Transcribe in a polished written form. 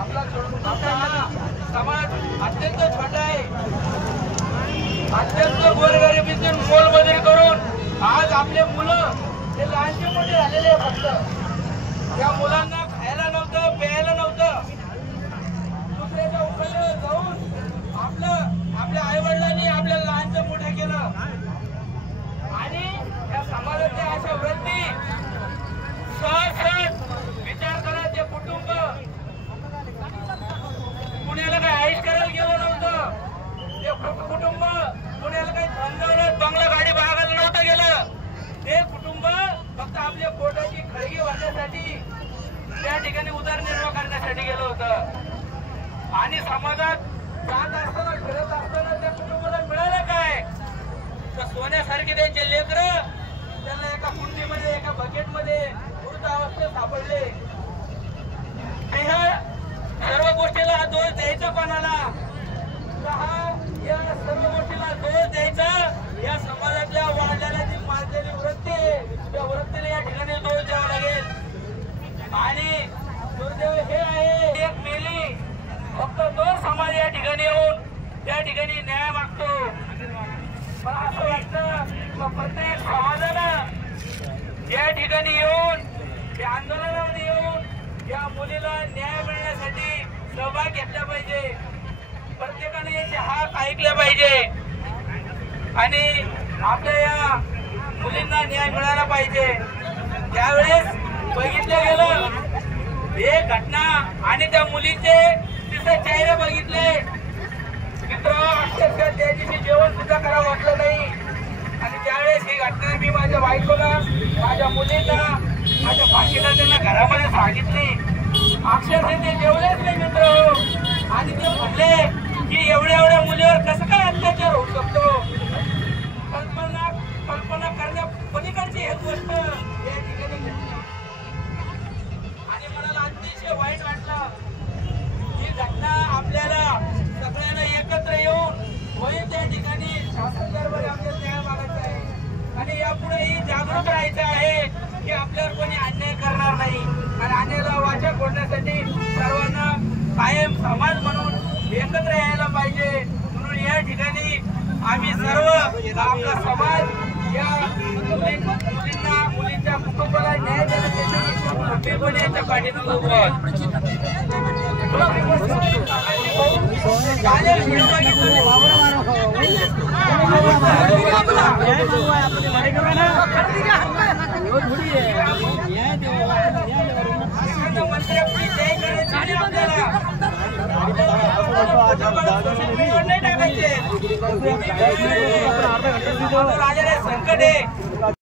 आपला समाज अत्यंत छोटा आहे, अत्यंत गोरगरिबीतून मोलमजुरी करून आज आपले मुलं हे लहानचे मोठे झालेले आहे. फक्त या मुलांना खायला नव्हतं, प्यायला नव्हतं, दुसऱ्याच्या उकडे जाऊन आपल्या आई वडिलांनी आपल्याला लहानचं मोठं केलं. आणि या समाजाच्या अशा वृत्ती सहज विचार करा. ते कुटुंब पुण्याला काही आईश करायला गेलं नव्हतं, ते कुटुंब पुण्याला काही बंगला गाडी बघायला नव्हतं गेलं. ते कुटुंब फक्त आपल्या पोटाची खळगी वाढण्यासाठी त्या ठिकाणी उदरनिर्वाह करण्यासाठी गेलं होतं. आणि समाजात जात असताना फिरत असताना त्या कुटुंबाला मिळालं काय? तर सोन्यासारखे त्यांचे लेकरं त्यांना एका कुंडीमध्ये एका बकेटमध्ये मृत अवस्थेत सापडले. सर्व गोष्टीला दोष द्यायचा कोणाला? या सर्व गोष्टीला दोष द्यायचा या समाजातल्या वाढलेल्या जी माजलेली वृत्ती आहे, त्या वृत्तीला या ठिकाणी दोष द्यावा लागेल. आणि दुर्दैव हे आहे, एक मेली फक्त दोन समाज या ठिकाणी येऊन त्या ठिकाणी न्याय मागतो. मला असं वाटतं प्रत्येक समाजानं या ठिकाणी येऊन, या आंदोलनामध्ये येऊन या मुलीला न्याय मिळण्यासाठी सहभाग घेतला पाहिजे. प्रत्येकाने याचे हाक ऐकले पाहिजे आणि आपल्या या मुलींना न्याय मिळाला पाहिजे. त्यावेळेस बघितलं गेलं हे घटना आणि त्या मुलीचे तिचे चेहरे बघितले. मित्र अक्षरशः त्या दिवशी जेवण सुद्धा करावं वाटलं नाही. आणि त्यावेळेस ही घटना मी माझ्या बायकोला, माझ्या मुलींना, माझ्या भाषेला त्यांना घरामध्ये सांगितली. अक्षरशः ते जेवलेच नाही मित्र. आणि ते म्हणले की एवढ्या मुलीवर कसं काय अत्याचार होऊ शकतो? कल्पना करण्या पलीकडची हे गोष्ट या ठिकाणी घडली. आणि मला अतिशय वाईट वाटलं. ही घटना आपल्याला सगळ्यांना एकत्र येऊन वहील त्या ठिकाणी शासन दरबारी आपल्याला न्याय मागायचा आहे. आणि यापुढेही जागृत राहायचं आहे की आपल्यावर कोणी अन्याय करणार नाही. आणि अन्यायाला वाचा फोडण्यासाठी सर्वांना कायम समाज म्हणून एकत्र यायला पाहिजे. म्हणून या ठिकाणी आम्ही सर्व आपला समाज या मुलींना, मुलींच्या कुटुंबाला न्याय देण्यासाठी खंबीरपणे यांच्या पाठीनं उभं आहोत. राजाने संकट आहे